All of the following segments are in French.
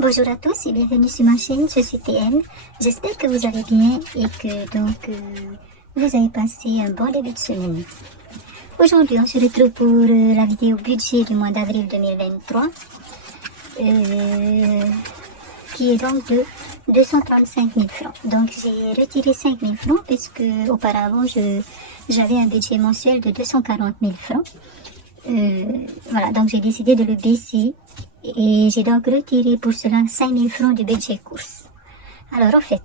Bonjour à tous et bienvenue sur ma chaîne, je suis TM. J'espère que vous allez bien et que vous avez passé un bon début de semaine. Aujourd'hui, on se retrouve pour la vidéo budget du mois d'avril 2023 qui est donc de 235 000 francs. Donc j'ai retiré 5 000 francs puisque auparavant j'avais un budget mensuel de 240 000 francs. Voilà, donc j'ai décidé de le baisser et j'ai donc retiré pour cela 5 000 francs du budget course. Alors en fait,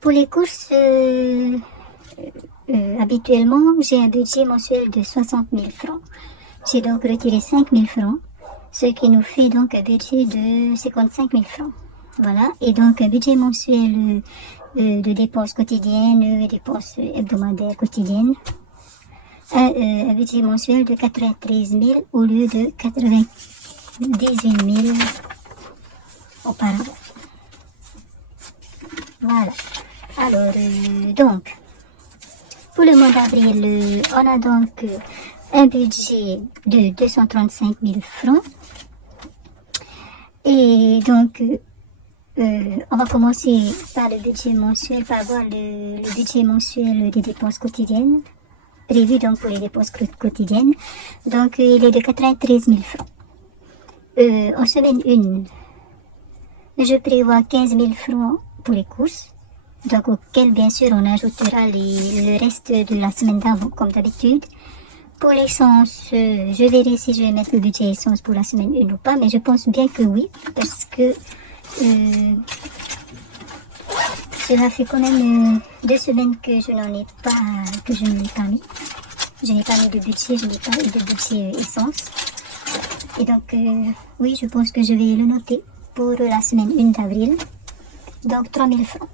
pour les courses, habituellement j'ai un budget mensuel de 60 000 francs. J'ai donc retiré 5 000 francs, ce qui nous fait donc un budget de 55 000 francs. Voilà, et donc un budget mensuel de dépenses quotidiennes, dépenses hebdomadaires quotidiennes. Un budget mensuel de 93 000 au lieu de 98 000 auparavant. Voilà. Alors, donc, pour le mois d'avril, on a donc un budget de 235 000 francs. Et donc, on va commencer par le budget mensuel, par voir le budget mensuel des dépenses quotidiennes. Prévu donc pour les dépenses quotidiennes. Donc, il est de 93 000 francs. En semaine 1, je prévois 15 000 francs pour les courses. Donc, auquel, bien sûr, on ajoutera le reste de la semaine d'avant, comme d'habitude. Pour l'essence, je verrai si je vais mettre le budget essence pour la semaine 1 ou pas, mais je pense bien que oui, parce que cela fait quand même 2 semaines que je n'en ai pas, que je ne l'ai pas mis. Je n'ai pas mis de budget, je n'ai pas mis de budget essence. Et donc, oui, je pense que je vais le noter pour la semaine 1 d'avril. Donc, 3 000 francs.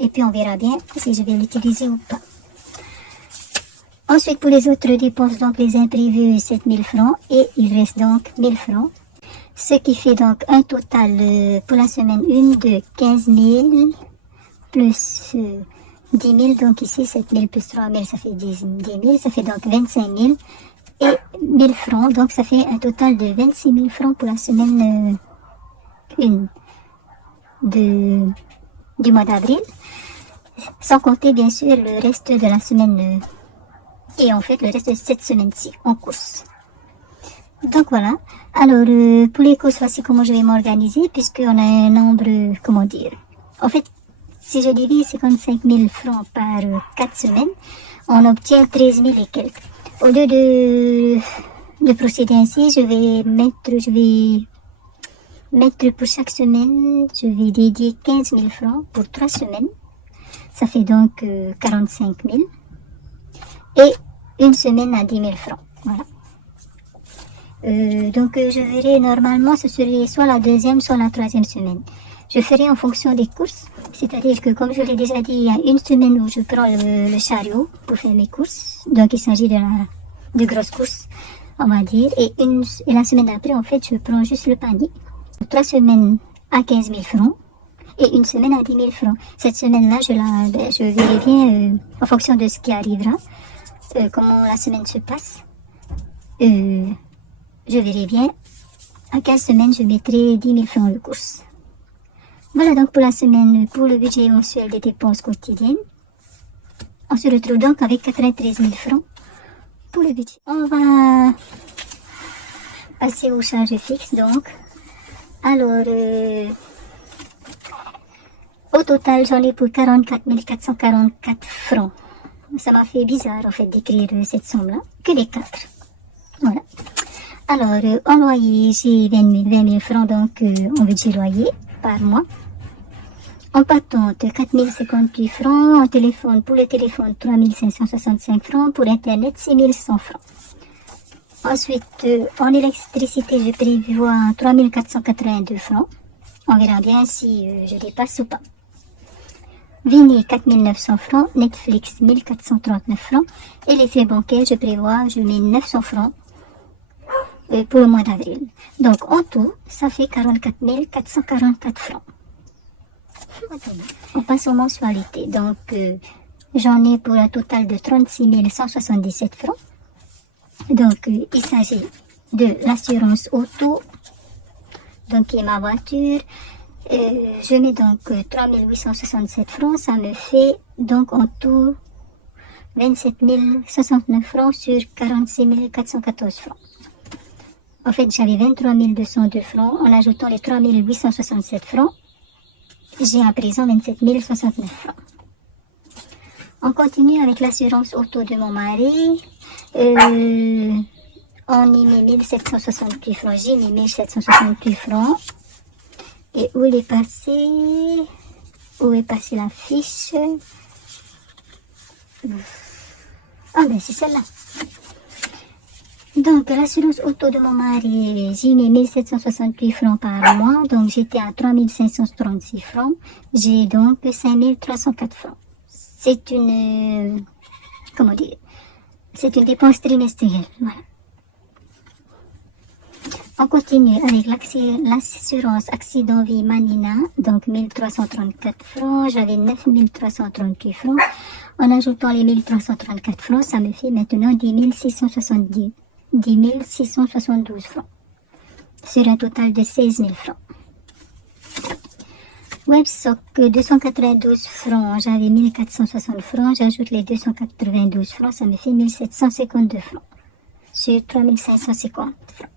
Et puis, on verra bien si je vais l'utiliser ou pas. Ensuite, pour les autres dépenses, donc les imprévus, 7 000 francs. Et il reste donc 1 000 francs. Ce qui fait donc un total pour la semaine 1 de 15 000 plus 10 000. Donc ici, 7 000 plus 3 000, ça fait 10 000. Ça fait donc 25 000 et 1 000 francs. Donc ça fait un total de 26 000 francs pour la semaine 1 du mois d'avril. Sans compter bien sûr le reste de la semaine et en fait le reste de cette semaine-ci en course. Donc voilà, alors pour les courses, voici comment je vais m'organiser puisqu'on a un nombre, comment dire, en fait, si je divise 55 000 francs par 4 semaines, on obtient 13 000 et quelques. Au lieu de procéder ainsi, je vais mettre pour chaque semaine, je vais dédier 15 000 francs pour 3 semaines, ça fait donc 45 000 et une semaine à 10 000 francs, voilà. Donc je verrai normalement ce serait soit la deuxième soit la troisième semaine. Je ferai en fonction des courses, c'est-à-dire que comme je l'ai déjà dit, il y a une semaine où je prends le chariot pour faire mes courses, donc il s'agit de grosses courses on va dire, et la semaine d'après en fait je prends juste le panier. 3 semaines à 15 000 francs et une semaine à 10 000 francs. Cette semaine-là je verrai bien en fonction de ce qui arrivera, comment la semaine se passe. Je verrai bien à quelle semaine je mettrai 10 000 francs de course. Voilà donc pour la semaine, pour le budget mensuel des dépenses quotidiennes. On se retrouve donc avec 93 000 francs pour le budget. On va passer aux charges fixes donc. Alors, au total j'en ai pour 44 444 francs. Ça m'a fait bizarre en fait d'écrire cette somme-là, que les 4. Voilà. Alors, en loyer, j'ai 20 000 francs donc en budget loyer par mois. En patente, 4 058 francs. En téléphone, pour le téléphone, 3 565 francs. Pour Internet, 6 100 francs. Ensuite, en électricité, je prévois 3 482 francs. On verra bien si je dépasse ou pas. Vini, 4 900 francs. Netflix, 1 439 francs. Et les frais bancaires, je mets 900 francs. Pour le mois d'avril. Donc en tout, ça fait 44 444 francs. On passe aux mensualités. Donc j'en ai pour un total de 36 177 francs. Donc il s'agit de l'assurance auto donc qui est ma voiture. Je mets donc 3867 francs, ça me fait donc en tout 27 069 francs sur 46 414 francs. En fait, j'avais 23 202 francs. En ajoutant les 3 867 francs, j'ai à présent 27 069 francs. On continue avec l'assurance auto de mon mari. On y met 1768 francs. J'ai mis 1768 francs. Et où est passée la fiche? Ah ben c'est celle-là. Donc l'assurance auto de mon mari, j'ai mis 1768 francs par mois. Donc j'étais à 3536 francs. J'ai donc 5304 francs. C'est une... comment dire? C'est une dépense trimestrielle. Voilà. On continue avec l'assurance accident vie Manina, donc 1334 francs, j'avais 9338 francs. En ajoutant les 1334 francs, ça me fait maintenant 10 672 francs, sur un total de 16 000 francs. Websock 292 francs, j'avais 1460 francs, j'ajoute les 292 francs, ça me fait 1752 francs, sur 3550 francs.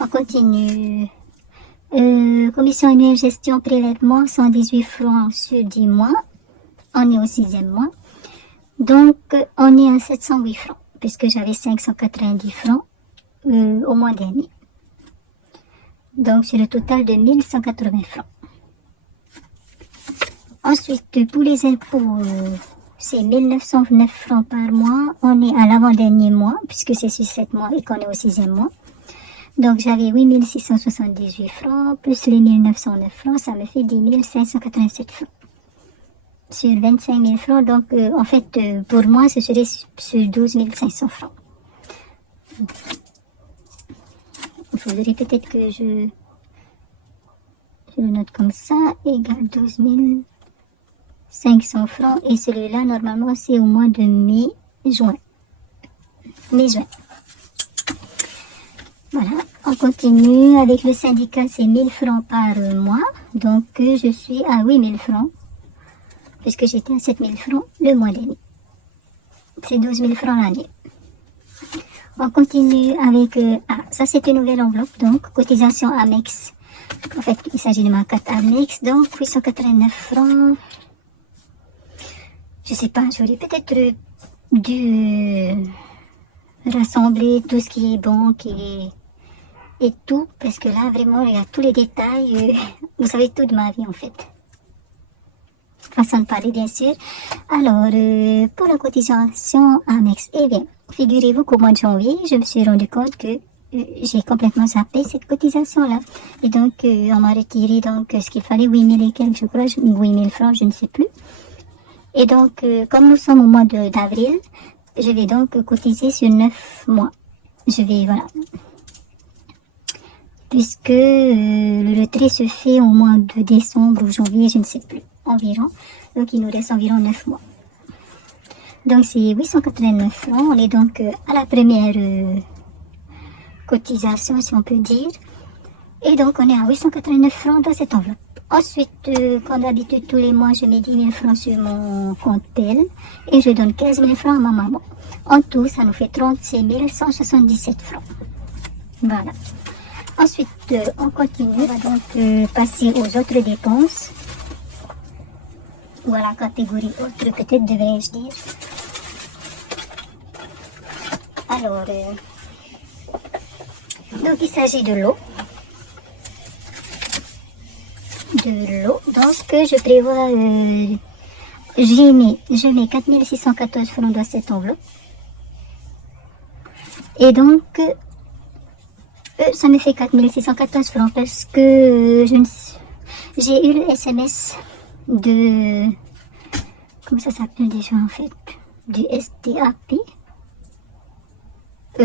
On continue. Commission annuelle gestion prélèvement 118 francs sur 10 mois. On est au 6e mois. Donc, on est à 708 francs, puisque j'avais 590 francs au mois dernier. Donc, sur le total de 1180 francs. Ensuite, pour les impôts, c'est 1909 francs par mois. On est à l'avant-dernier mois, puisque c'est sur 7 mois et qu'on est au 6e mois. Donc, j'avais 8 678 francs, plus les 1909 francs, ça me fait 10 587 francs. Sur 25 000 francs, donc, en fait, pour moi, ce serait sur 12 500 francs. Il faudrait peut-être que je le note comme ça, égale 12 500 francs, et celui-là, normalement, c'est au mois de mai-juin. Voilà, on continue avec le syndicat, c'est 1000 francs par mois, donc je suis à 8000 francs, puisque j'étais à 7000 francs le mois dernier. C'est 12 000 francs l'année. On continue avec, ça c'est une nouvelle enveloppe, donc cotisation Amex. En fait, il s'agit de ma carte Amex, donc 889 francs. Je sais pas, j'aurais peut-être dû rassembler tout ce qui est banque et tout, parce que là, vraiment, il y a tous les détails, vous savez tout de ma vie, en fait. Façon de parler, bien sûr. Alors, pour la cotisation Amex, eh bien, figurez-vous qu'au mois de janvier, je me suis rendu compte que j'ai complètement zappé cette cotisation-là. Et donc, on m'a retiré donc ce qu'il fallait, 8000 et quelques, je crois, 8000 francs, je ne sais plus. Et donc, comme nous sommes au mois d'avril, je vais donc cotiser sur 9 mois. Je vais, voilà. Puisque le retrait se fait au mois de décembre ou janvier, je ne sais plus, environ. Donc, il nous reste environ 9 mois. Donc, c'est 889 francs. On est donc à la première cotisation, si on peut dire. Et donc, on est à 889 francs dans cette enveloppe. Ensuite, comme d'habitude, tous les mois, je mets 10 000 francs sur mon compte PEL et je donne 15 000 francs à ma maman. En tout, ça nous fait 36 177 francs. Voilà. Ensuite, on continue. On va donc passer aux autres dépenses. Ou à la catégorie autre, peut-être devrais-je dire. Alors, donc il s'agit de l'eau. Donc je prévois, je mets 4614 francs dans cette enveloppe. Et donc, ça me fait 4614 francs parce que j'ai eu le SMS de, comment ça s'appelle déjà en fait, du STAP. Je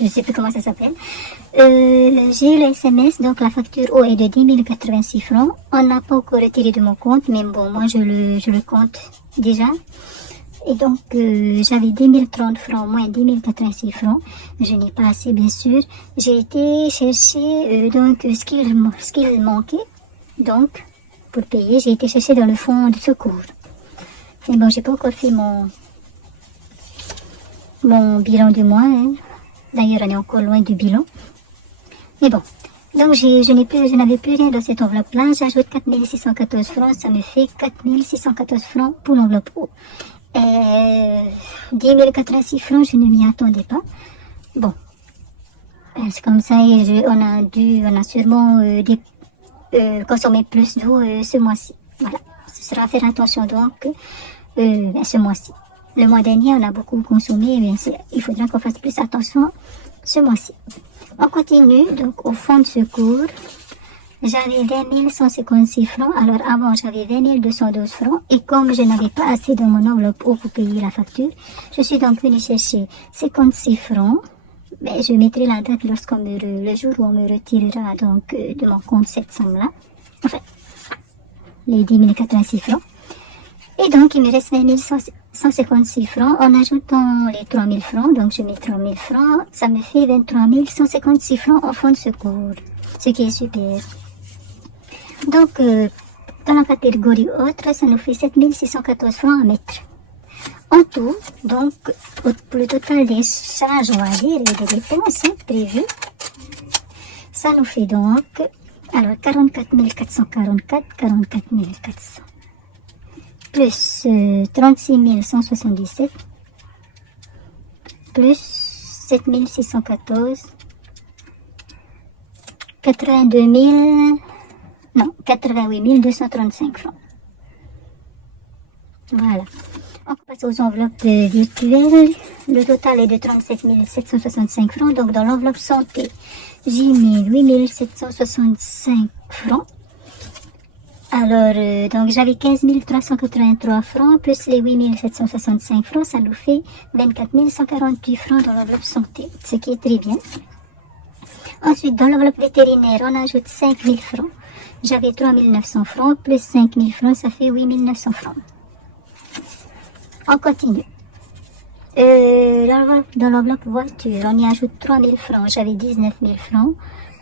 ne sais plus comment ça s'appelle. J'ai eu le SMS, donc la facture eau est de 10 086 francs. On n'a pas encore retiré de mon compte, mais bon, moi je le compte déjà. Et donc, j'avais 10 030 francs, moins 10 086 francs. Je n'ai pas assez, bien sûr. J'ai été chercher donc ce qu'il manquait. Donc, pour payer, j'ai été chercher dans le fonds de secours. Mais bon, j'ai pas encore fait mon bilan du mois. Hein. D'ailleurs, on est encore loin du bilan. Mais bon. Donc, je n'avais plus rien dans cette enveloppe-là. J'ajoute 4 614 francs. Ça me fait 4 614 francs pour l'enveloppe haut. 10 086 francs, je ne m'y attendais pas. Bon. C'est comme ça, on a sûrement consommer plus d'eau ce mois-ci. Voilà. Ce sera à faire attention donc ce mois-ci. Le mois dernier, on a beaucoup consommé, mais il faudra qu'on fasse plus attention ce mois-ci. On continue, donc au fonds de secours, j'avais 20 156 francs. Alors avant, j'avais 20 212 francs. Et comme je n'avais pas assez dans mon enveloppe pour payer la facture, je suis donc venue chercher 56 francs. Mais je mettrai la date le jour où on me retirera donc de mon compte cette somme-là. Enfin, les 10 086 francs. Et donc, il me reste 20 156 francs. En ajoutant les 3 000 francs, donc je mets 3 000 francs, ça me fait 23 156 francs en fonds de secours. Ce qui est super. Donc, dans la catégorie autre, ça nous fait 7 614 francs à mettre. En tout, donc, pour le total des charges, on va dire, et des dépenses prévues, ça nous fait donc, alors, 44 444, 44 400, plus 36 177, plus 7 614, 88 235 francs. Voilà. On passe aux enveloppes virtuelles. Le total est de 37 765 francs. Donc, dans l'enveloppe santé, j'ai mis 8 765 francs. Alors, donc j'avais 15 383 francs, plus les 8 765 francs, ça nous fait 24 148 francs dans l'enveloppe santé, ce qui est très bien. Ensuite, dans l'enveloppe vétérinaire, on ajoute 5 000 francs. J'avais 3 900 francs, plus 5 000 francs, ça fait 8 900 francs. On continue. Dans l'enveloppe voiture, on y ajoute 3 000 francs. J'avais 19 000 francs.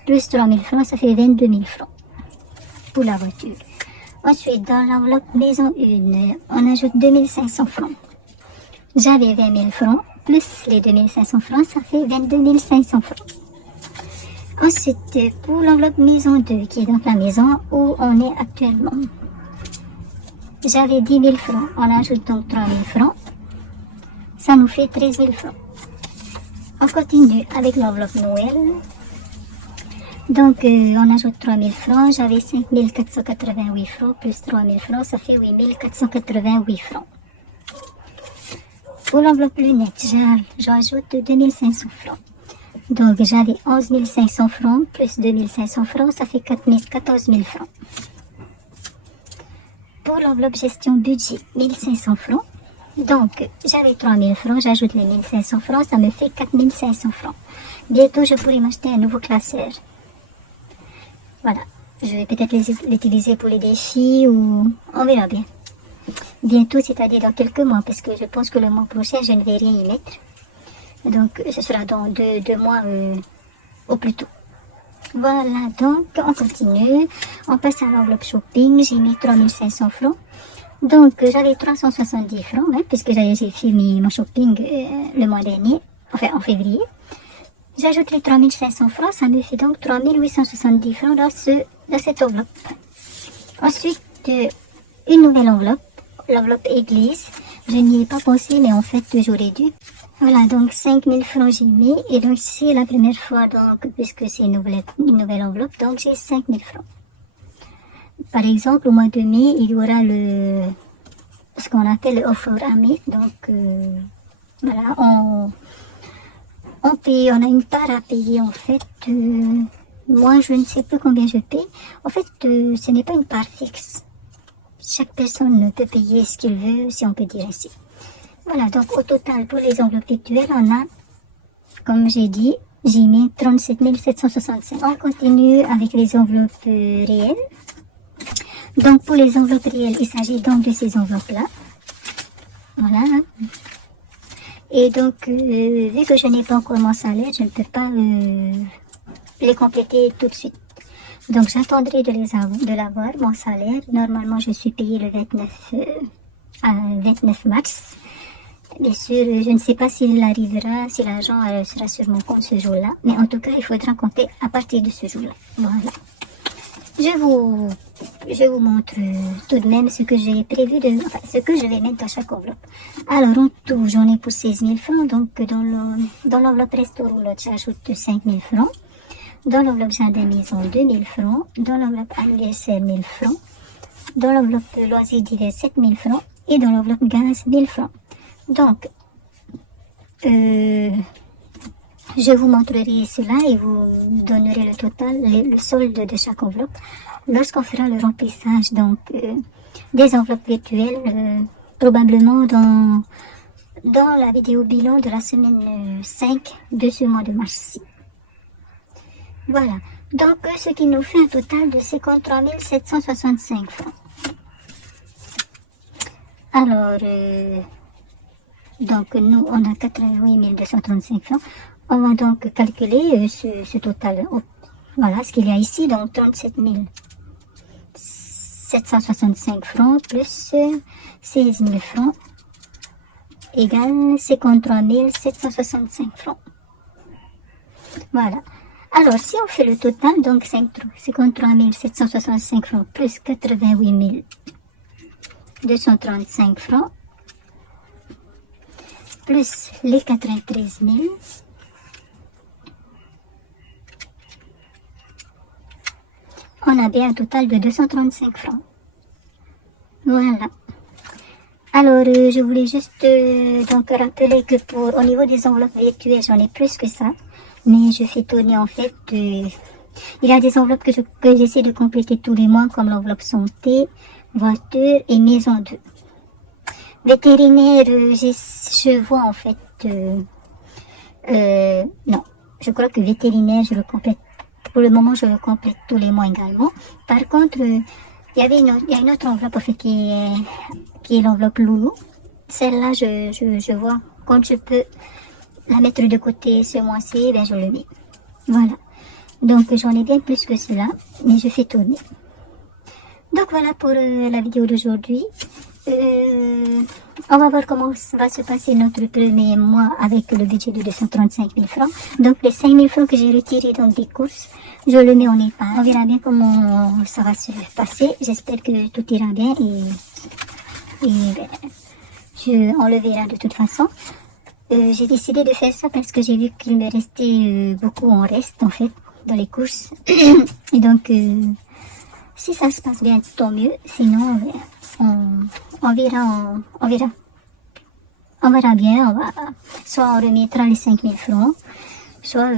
Plus 3 000 francs, ça fait 22 000 francs pour la voiture. Ensuite, dans l'enveloppe maison 1, on ajoute 2 500 francs. J'avais 20 000 francs. Plus les 2 500 francs, ça fait 22 500 francs. Ensuite, pour l'enveloppe maison 2, qui est donc la maison où on est actuellement. J'avais 10 000 francs, on ajoute donc 3 000 francs, ça nous fait 13 000 francs. On continue avec l'enveloppe Noël. Donc, on ajoute 3 000 francs, j'avais 5 488 francs, plus 3 000 francs, ça fait 8 488 francs. Pour l'enveloppe lunettes, j'ajoute 2 500 francs. Donc, j'avais 11 500 francs, plus 2 500 francs, ça fait 14 000 francs. Pour l'enveloppe gestion budget, 1 500 francs. Donc, j'avais 3 000 francs, j'ajoute les 1 500 francs, ça me fait 4 500 francs. Bientôt, je pourrai m'acheter un nouveau classeur. Voilà. Je vais peut-être l'utiliser pour les défis ou on verra bien. Bientôt, c'est-à-dire dans quelques mois, parce que je pense que le mois prochain, je ne vais rien y mettre. Donc, ce sera dans deux mois au plus tôt. Voilà, donc on continue. On passe à l'enveloppe shopping. J'ai mis 3 500 francs. Donc, j'avais 370 francs, hein, puisque j'ai fini mon shopping le mois dernier, enfin en février. J'ajoute les 3 500 francs, ça me fait donc 3 870 francs dans cette enveloppe. Ensuite, une nouvelle enveloppe, l'enveloppe église. Je n'y ai pas pensé, mais en fait, j'aurais dû. Voilà, donc 5 000 francs j'ai mis, et donc c'est la première fois, donc, puisque c'est une nouvelle enveloppe, donc j'ai 5 000 francs. Par exemple, au mois de mai, il y aura ce qu'on appelle le offer à mai, donc voilà, on a une part à payer en fait. Moi, je ne sais plus combien je paye. En fait, ce n'est pas une part fixe. Chaque personne peut payer ce qu'il veut, si on peut dire ainsi. Voilà, donc au total, pour les enveloppes virtuelles, on a, comme j'ai dit, j'ai mis 37 765. On continue avec les enveloppes réelles. Donc pour les enveloppes réelles, il s'agit donc de ces enveloppes-là. Voilà. Et donc, vu que je n'ai pas encore mon salaire, je ne peux pas les compléter tout de suite. Donc, j'attendrai de l'avoir, mon salaire. Normalement, je suis payée le 29 mars. Bien sûr, je ne sais pas s'il arrivera, si l'argent sera sur mon compte ce jour-là. Mais en tout cas, il faudra compter à partir de ce jour-là. Voilà. Je vous montre tout de même ce que j'ai prévu enfin, ce que je vais mettre dans chaque enveloppe. Alors, en tout, j'en ai pour 16 000 francs. Donc, dans l'enveloppe resto-roulotte, j'ajoute 5 000 francs. Dans l'enveloppe jardin maison, 2 000 francs. Dans l'enveloppe anniversaire, 1 000 francs. Dans l'enveloppe loisirs divers, 7 000 francs. Et dans l'enveloppe gaz, 1 000 francs. Donc, je vous montrerai cela et vous donnerez le total, le solde de chaque enveloppe lorsqu'on fera le remplissage donc des enveloppes virtuelles, probablement dans la vidéo bilan de la semaine 5 de ce mois de mars. Voilà, donc ce qui nous fait un total de 53 765 francs. Alors, donc nous on a 88 235 francs. On va donc calculer ce total. Voilà ce qu'il y a ici, donc 37 765 francs plus 16 000 francs égale 53 765 francs. Voilà. Alors, si on fait le total, donc 53 765 francs plus 88 235 francs plus les 93 000, on a bien un total de 235 francs. Voilà. Alors, je voulais juste donc rappeler que au niveau des enveloppes virtuelles, j'en ai plus que ça. Mais je fais tourner en fait. Il y a des enveloppes que j'essaie de compléter tous les mois, comme l'enveloppe santé, voiture et maison 2. Vétérinaire, je vois en fait... non, je crois que vétérinaire, je le complète. Pour le moment, je le complète tous les mois également. Par contre, il y a une autre enveloppe en fait, qui est l'enveloppe loulou. Celle-là, je vois quand je peux la mettre de côté ce mois-ci, ben je le mets. Voilà. Donc, j'en ai bien plus que cela, mais je fais tourner. Donc, voilà pour la vidéo d'aujourd'hui. On va voir comment va se passer notre premier mois avec le budget de 235 000 francs. Donc, les 5 000 francs que j'ai retirés dans des courses, je le mets en épargne. On verra bien comment ça va se passer. J'espère que tout ira bien et on le verra de toute façon. J'ai décidé de faire ça parce que j'ai vu qu'il me restait beaucoup en reste en fait dans les courses. Et donc, si ça se passe bien, tant mieux. Sinon, on verra. On verra bien. Soit on remettra les 5 000 francs, soit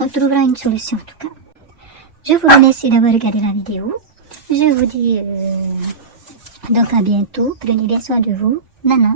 on trouvera une solution en tout cas. Je vous remercie d'avoir regardé la vidéo. Je vous dis donc à bientôt. Prenez bien soin de vous. Nana.